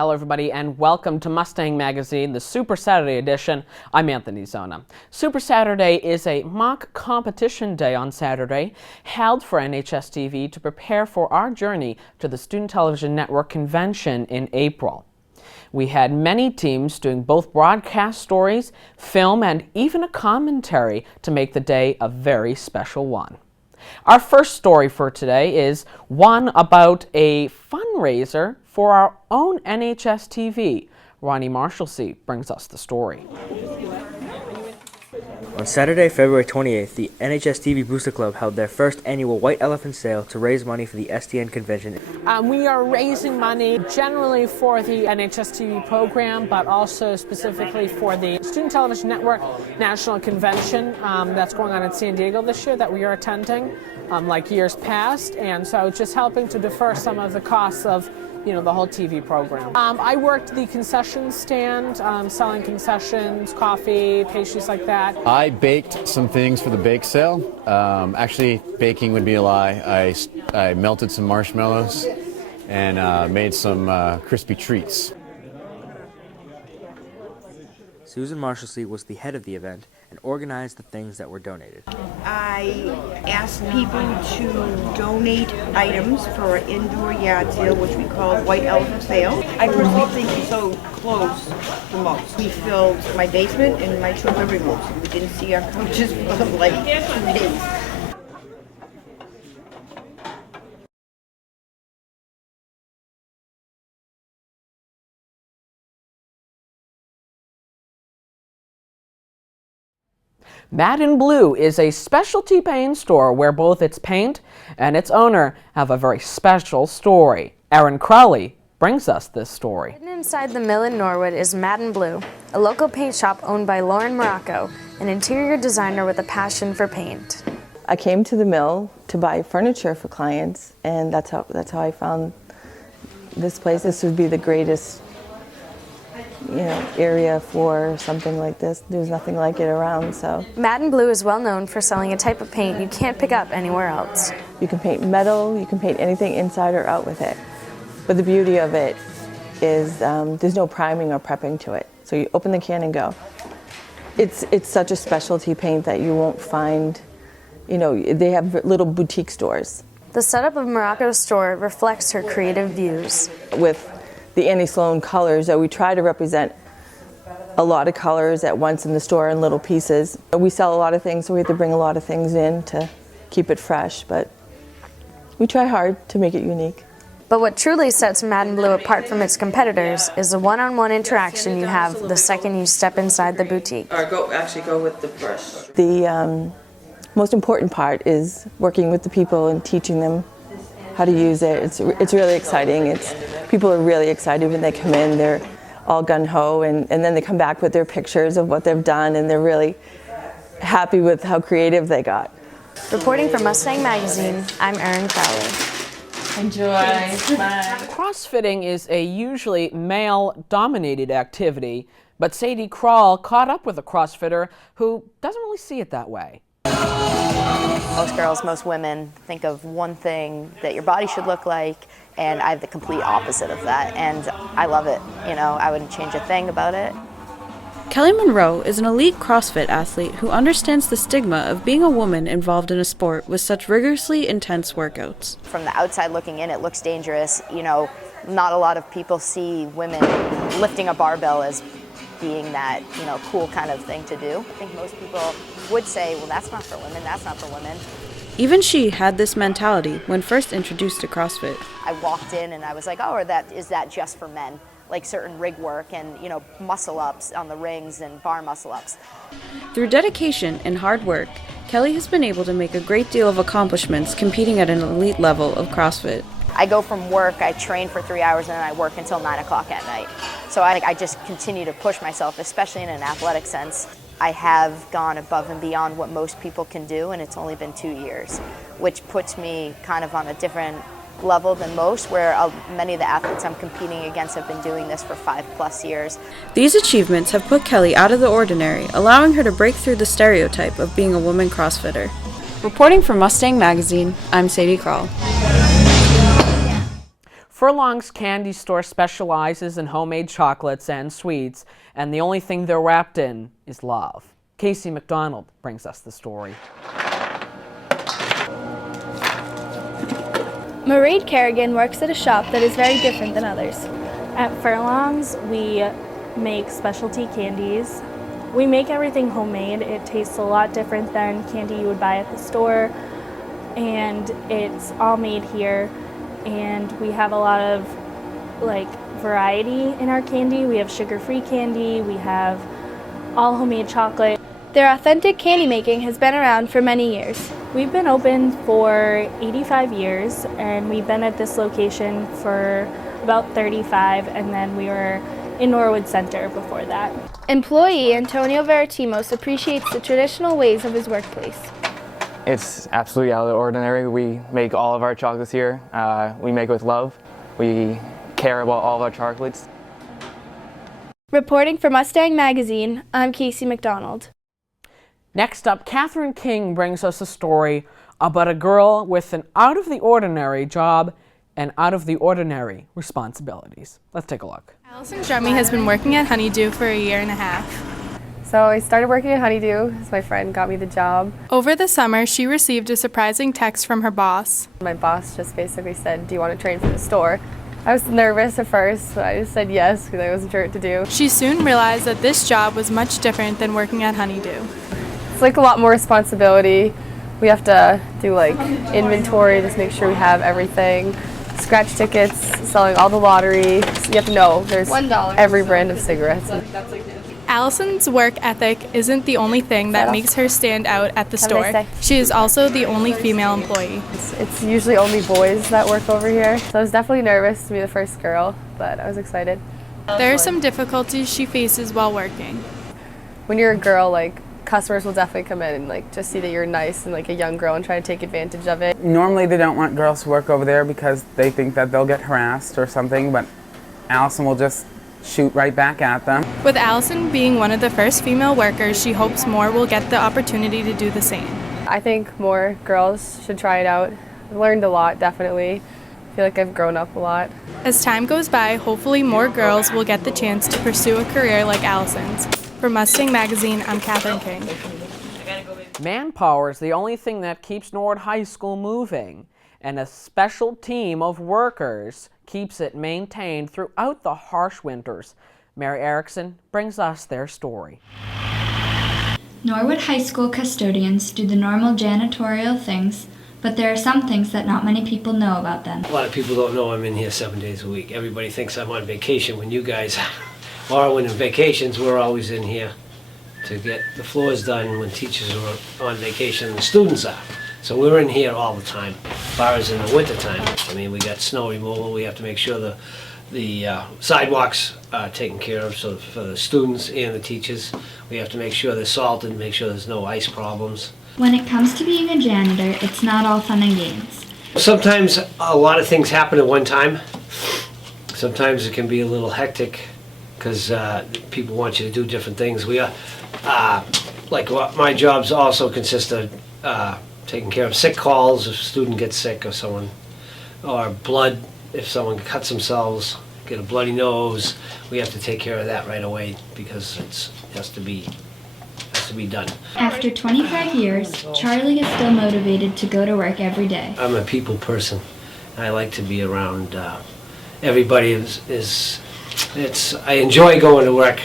Hello everybody and welcome to Mustang Magazine, the Suprer Saturday edition. I'm Anthony Zona. Suprer Saturday is a mock competition day on Saturday held for NHS TV to prepare for our journey to the Student Television Network convention in April. We had many teams doing both broadcast stories, film, and even a commentary to make the day a very special one. Our first story for today is one about a fundraiser for our own NHS TV. Ronnie Marshalsea brings us the story. On Saturday, February 28th, the NHS TV Booster Club held their first annual White Elephant Sale to raise money for the STN convention. We are raising money generally for the NHS TV program, but also specifically for the Student Television Network National Convention that's going on in San Diego this year that we are attending, like years past, and so just helping to defer some of the costs of the whole TV program. I worked the concession stand, selling concessions, coffee, pastries like that. I baked some things for the bake sale. Actually, baking would be a lie. I melted some marshmallows and made some crispy treats. Susan Marshalsea was the head of the event and organized the things that were donated. I asked people to donate items for an indoor yard sale, which we call White Elephant Sale. I personally think it's so close to most. We filled my basement and my two living rooms. We didn't see our couches for like 2 days. Madden Blue is a specialty paint store where both its paint and its owner have a very special story. Erin Crowley brings us this story. Hidden inside the mill in Norwood is Madden Blue, a local paint shop owned by Lauren Morocco, an interior designer with a passion for paint. I came to the mill to buy furniture for clients, and that's how I found this place. This would be the greatest area for something like this. There's nothing like it around, so. Madden Blue is well known for selling a type of paint you can't pick up anywhere else. You can paint metal, you can paint anything inside or out with it. But the beauty of it is there's no priming or prepping to it. So you open the can and go. It's such a specialty paint that you won't find, they have little boutique stores. The setup of Morocco's store reflects her creative views. With the Annie Sloan colors, that we try to represent a lot of colors at once in the store in little pieces. We sell a lot of things, so we have to bring a lot of things in to keep it fresh, but we try hard to make it unique. But what truly sets Madden Blue apart from its competitors is the one-on-one interaction you have the second you step inside the boutique. Go with the brush. The most important part is working with the people and teaching them how to use it. It's really exciting. People are really excited when they come in. They're all gung-ho, and then they come back with their pictures of what they've done, and they're really happy with how creative they got. Reporting for Mustang Magazine, I'm Erin Crowley. Enjoy. Bye. CrossFitting is a usually male-dominated activity, but Sadie Kroll caught up with a CrossFitter who doesn't really see it that way. Most girls, most women think of one thing that your body should look like, and I have the complete opposite of that, and I love it. I wouldn't change a thing about it. Kelly Monroe is an elite CrossFit athlete who understands the stigma of being a woman involved in a sport with such rigorously intense workouts. From the outside looking in, it looks dangerous. Not a lot of people see women lifting a barbell as being that, cool kind of thing to do. I think most people would say, well, that's not for women, that's not for women. Even she had this mentality when first introduced to CrossFit. I walked in and I was like, oh, is that just for men? Like certain rig work and, muscle-ups on the rings and bar muscle-ups. Through dedication and hard work, Kelly has been able to make a great deal of accomplishments competing at an elite level of CrossFit. I go from work, I train for 3 hours, and then I work until 9 o'clock at night. So I just continue to push myself, especially in an athletic sense. I have gone above and beyond what most people can do, and it's only been 2 years, which puts me kind of on a different level than most, where many of the athletes I'm competing against have been doing this for 5+ years. These achievements have put Kelly out of the ordinary, allowing her to break through the stereotype of being a woman CrossFitter. Reporting for Mustang Magazine, I'm Sadie Kroll. Furlong's candy store specializes in homemade chocolates and sweets, and the only thing they're wrapped in is love. Casey McDonald brings us the story. Mairead Kerrigan works at a shop that is very different than others. At Furlong's, we make specialty candies. We make everything homemade. It tastes a lot different than candy you would buy at the store, and it's all made here. And we have a lot of variety in our candy. We have sugar-free candy, we have all homemade chocolate. Their authentic candy making has been around for many years. We've been open for 85 years, and we've been at this location for about 35, and then we were in Norwood Center before that. Employee Antonio Veritimos appreciates the traditional ways of his workplace. It's absolutely out of the ordinary. We make all of our chocolates here. We make with love. We care about all of our chocolates. Reporting for Mustang Magazine, I'm Casey McDonald. Next up, Catherine King brings us a story about a girl with an out-of-the-ordinary job and out-of-the-ordinary responsibilities. Let's take a look. Allison Drummy has been working at Honeydew for a year and a half. So I started working at Honeydew as my friend got me the job. Over the summer, she received a surprising text from her boss. My boss just basically said, "Do you want to train for the store?" I was nervous at first, but I just said yes because I wasn't sure what to do. She soon realized that this job was much different than working at Honeydew. It's like a lot more responsibility. We have to do inventory, just make sure we have everything. Scratch tickets, selling all the lottery. So you have to know there's every brand of cigarettes. Allison's work ethic isn't the only thing that makes her stand out at the store. She is also the only female employee. It's usually only boys that work over here, so I was definitely nervous to be the first girl, but I was excited. There are some difficulties she faces while working. When you're a girl, customers will definitely come in and just see that you're nice and a young girl and try to take advantage of it. Normally they don't want girls to work over there because they think that they'll get harassed or something, but Allison will just shoot right back at them. With Allison being one of the first female workers, she hopes more will get the opportunity to do the same. I think more girls should try it out. I've learned a lot, definitely. I feel like I've grown up a lot. As time goes by, hopefully more girls will get the chance to pursue a career like Allison's. For Mustang Magazine, I'm Catherine King. Manpower is the only thing that keeps Norwood High School moving, and a special team of workers keeps it maintained throughout the harsh winters. Mary Erickson brings us their story. Norwood High School custodians do the normal janitorial things, but there are some things that not many people know about them. A lot of people don't know I'm in here 7 days a week. Everybody thinks I'm on vacation when you guys are when in vacations. We're always in here to get the floors done when teachers are on vacation and the students are. So we're in here all the time. As far as in the winter time, we got snow removal. We have to make sure the sidewalks are taken care of, so for the students and the teachers. We have to make sure they're salted, make sure there's no ice problems. When it comes to being a janitor, it's not all fun and games. Sometimes a lot of things happen at one time. Sometimes it can be a little hectic because people want you to do different things. We are, my jobs also consist of taking care of sick calls if a student gets sick or someone, or blood if someone cuts themselves, get a bloody nose. We have to take care of that right away because it has to be done. After 25 years, Charlie is still motivated to go to work every day. I'm a people person. I like to be around everybody. I enjoy going to work,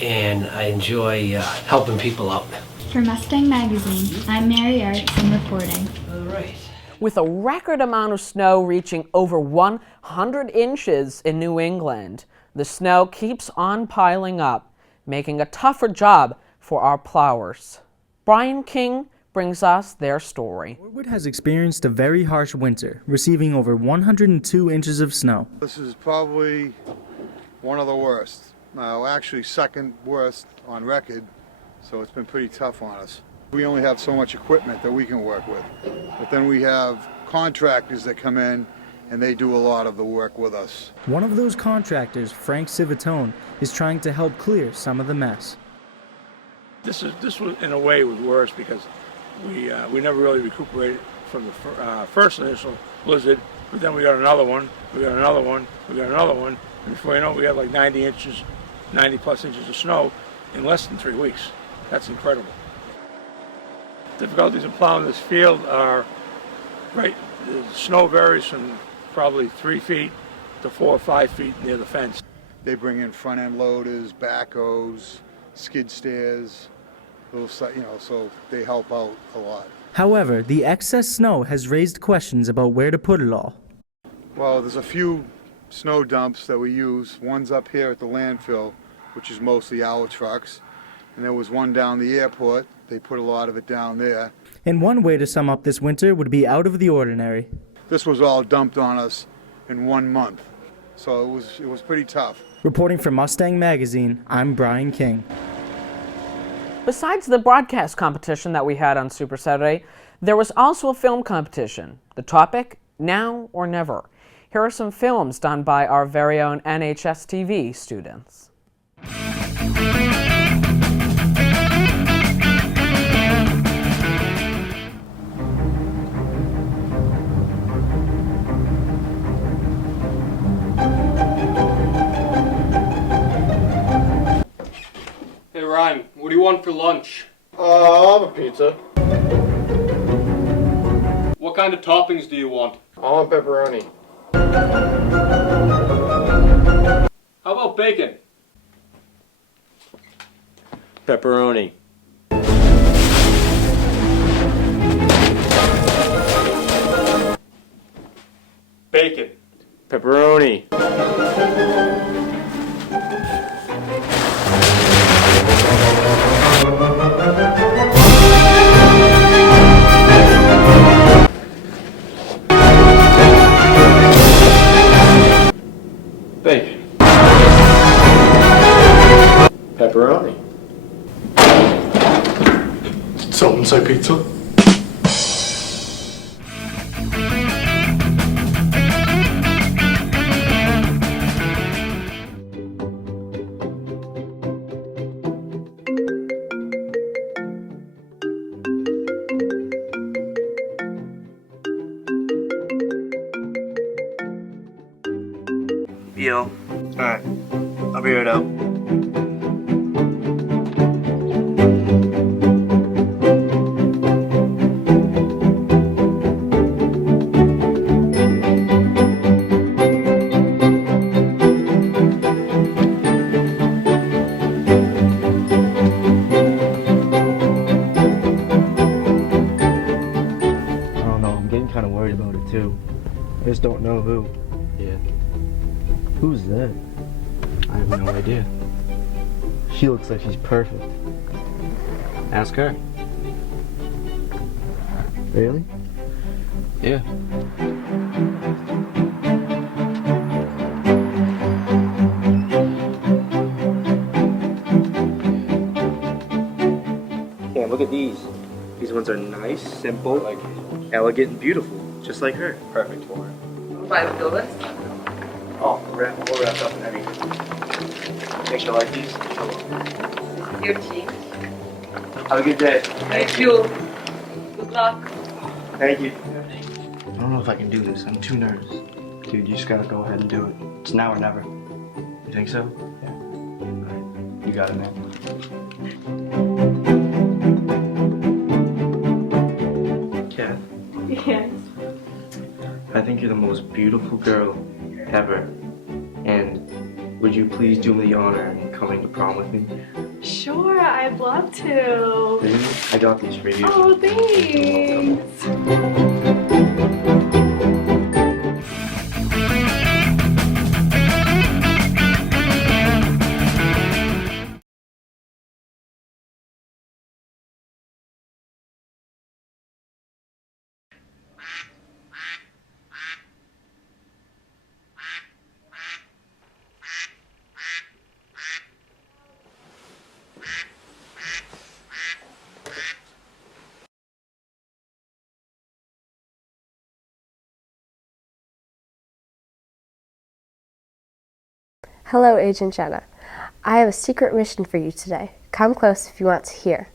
and I enjoy helping people out. For Mustang Magazine, I'm Mary Erickson reporting. All right. With a record amount of snow reaching over 100 inches in New England, the snow keeps on piling up, making a tougher job for our plowers. Brian King brings us their story. Norwood has experienced a very harsh winter, receiving over 102 inches of snow. This is probably one of the worst. Actually second worst on record, so it's been pretty tough on us. We only have so much equipment that we can work with, but then we have contractors that come in and they do a lot of the work with us. One of those contractors, Frank Civatone, is trying to help clear some of the mess. This was in a way was worse because we never really recuperated from the first initial blizzard, but then we got another one, we got another one, we got another one, and before you know it, we have like 90 plus inches of snow in less than 3 weeks. That's incredible. Difficulties in plowing this field are, the snow varies from probably 3 feet to 4 or 5 feet near the fence. They bring in front end loaders, backhoes, skid steers, so they help out a lot. However, the excess snow has raised questions about where to put it all. Well, there's a few snow dumps that we use. One's up here at the landfill, which is mostly our trucks. And there was one down the airport. They put a lot of it down there. And one way to sum up this winter would be out of the ordinary. This was all dumped on us in 1 month. So it was pretty tough. Reporting for Mustang Magazine, I'm Brian King. Besides the broadcast competition that we had on Super Saturday, there was also a film competition. The topic, Now or Never. Here are some films done by our very own NHS TV students. Hey Ryan, what do you want for lunch? I'll have a pizza. What kind of toppings do you want? I want pepperoni. How about bacon? Pepperoni. Bacon. Pepperoni. Bacon. Pepperoni. Someone say pizza? Yo. Alright. I'll be right out. I don't know, I'm getting kind of worried about it too. I just don't know who. Yeah. Who's that? I have no idea. She looks like she's perfect. Ask her. Really? Yeah. Yeah, look at these. These ones are nice, simple, elegant, and beautiful, just like her. Perfect for her. Buy the list? Oh, all wrapped up and everything. Think you like these? Your cheap. Have a good day. Thank you. Good luck. Thank you. I don't know if I can do this. I'm too nervous. Dude, you just gotta go ahead and do it. It's now or never. You think so? Yeah. Alright. You got it, man. Kath. Yes. I think you're the most beautiful girl ever. And would you please do me the honor in coming to prom with me? Sure, I'd love to. Really? I got these for you. Oh, thanks. Hello, Agent Jenna. I have a secret mission for you today. Come close if you want to hear.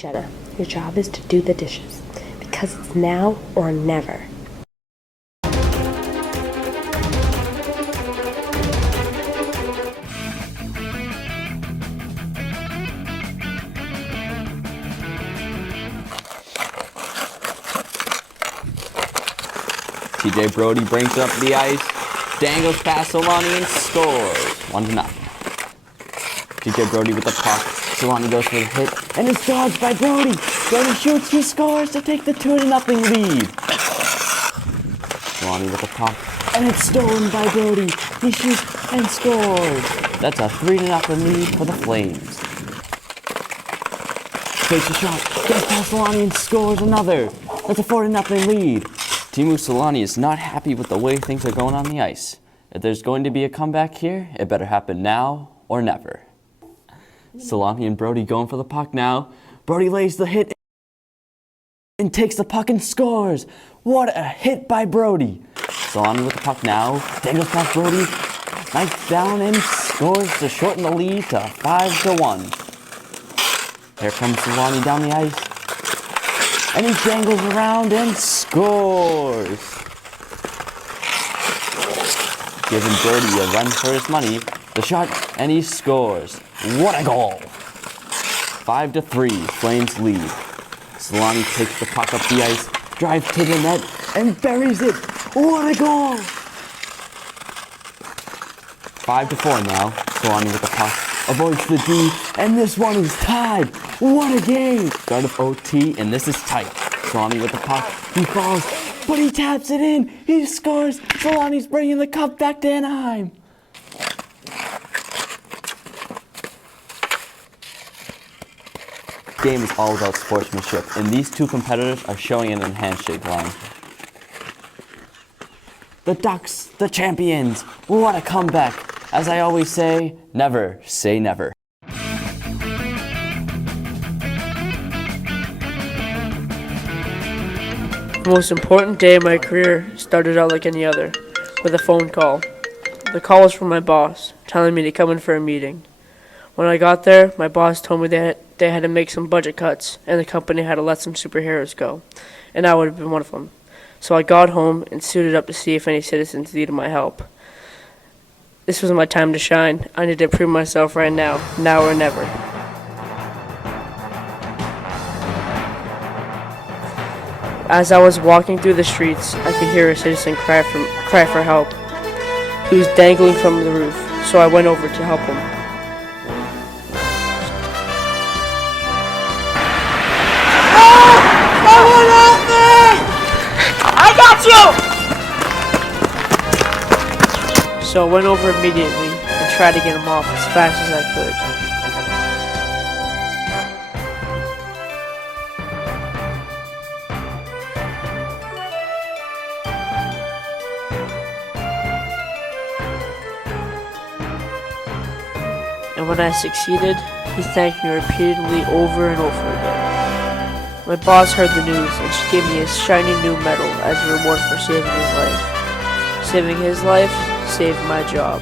Jenna. Your job is to do the dishes, because it's now or never. TJ Brody brings up the ice, dangles past Solani and scores. 1-0. TJ Brody with the puck. Solani goes for the hit and is dodged by Brody. Brody shoots, he scores to take the 2-0 lead. Solani with the puck and it's stolen by Brody. He shoots and scores. That's a 3-0 lead for the Flames. Takes a shot, gets past Solani and scores another. That's a 4-0 lead. Teemu Solani is not happy with the way things are going on the ice. If there's going to be a comeback here, it better happen now or never. Solani and Brody going for the puck now. Brody lays the hit and takes the puck and scores. What a hit by Brody. Solani with the puck now. Dangles past Brody. Knifes down and scores to shorten the lead to 5-1. Here comes Solani down the ice. And he dangles around and scores. Giving Brody a run for his money. The shot, and he scores. What a goal! 5-3, Flames lead. Solani takes the puck up the ice, drives to the net, and buries it. What a goal! 5-4 now. Solani with the puck, avoids the D, and this one is tied. What a game! Start of OT, and this is tight. Solani with the puck, he falls, but he taps it in. He scores. Solani's bringing the cup back to Anaheim. This game is all about sportsmanship, and these two competitors are showing it in handshake line. The Ducks, the champions. What a comeback. As I always say, never say never. The most important day of my career started out like any other, with a phone call. The call was from my boss, telling me to come in for a meeting. When I got there, my boss told me they had to make some budget cuts, and the company had to let some superheroes go, and I would have been one of them. So I got home and suited up to see if any citizens needed my help. This was my time to shine. I need to prove myself right now or never. As I was walking through the streets, I could hear a citizen cry for help. He was dangling from the roof, so I went over to help him. Someone help me! I got you! So I went over immediately and tried to get him off as fast as I could. And when I succeeded, he thanked me repeatedly over and over again. My boss heard the news and she gave me a shiny new medal as a reward for saving his life. Saving his life saved my job.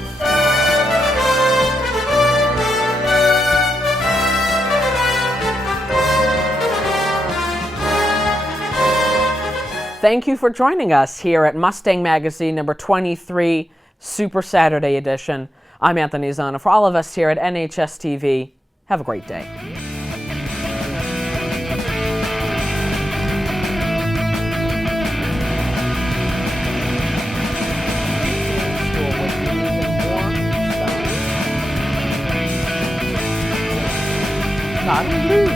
Thank you for joining us here at Mustang Magazine number 23, Super Saturday edition. I'm Anthony Zona. For all of us here at NHS TV, have a great day. Madden Blue.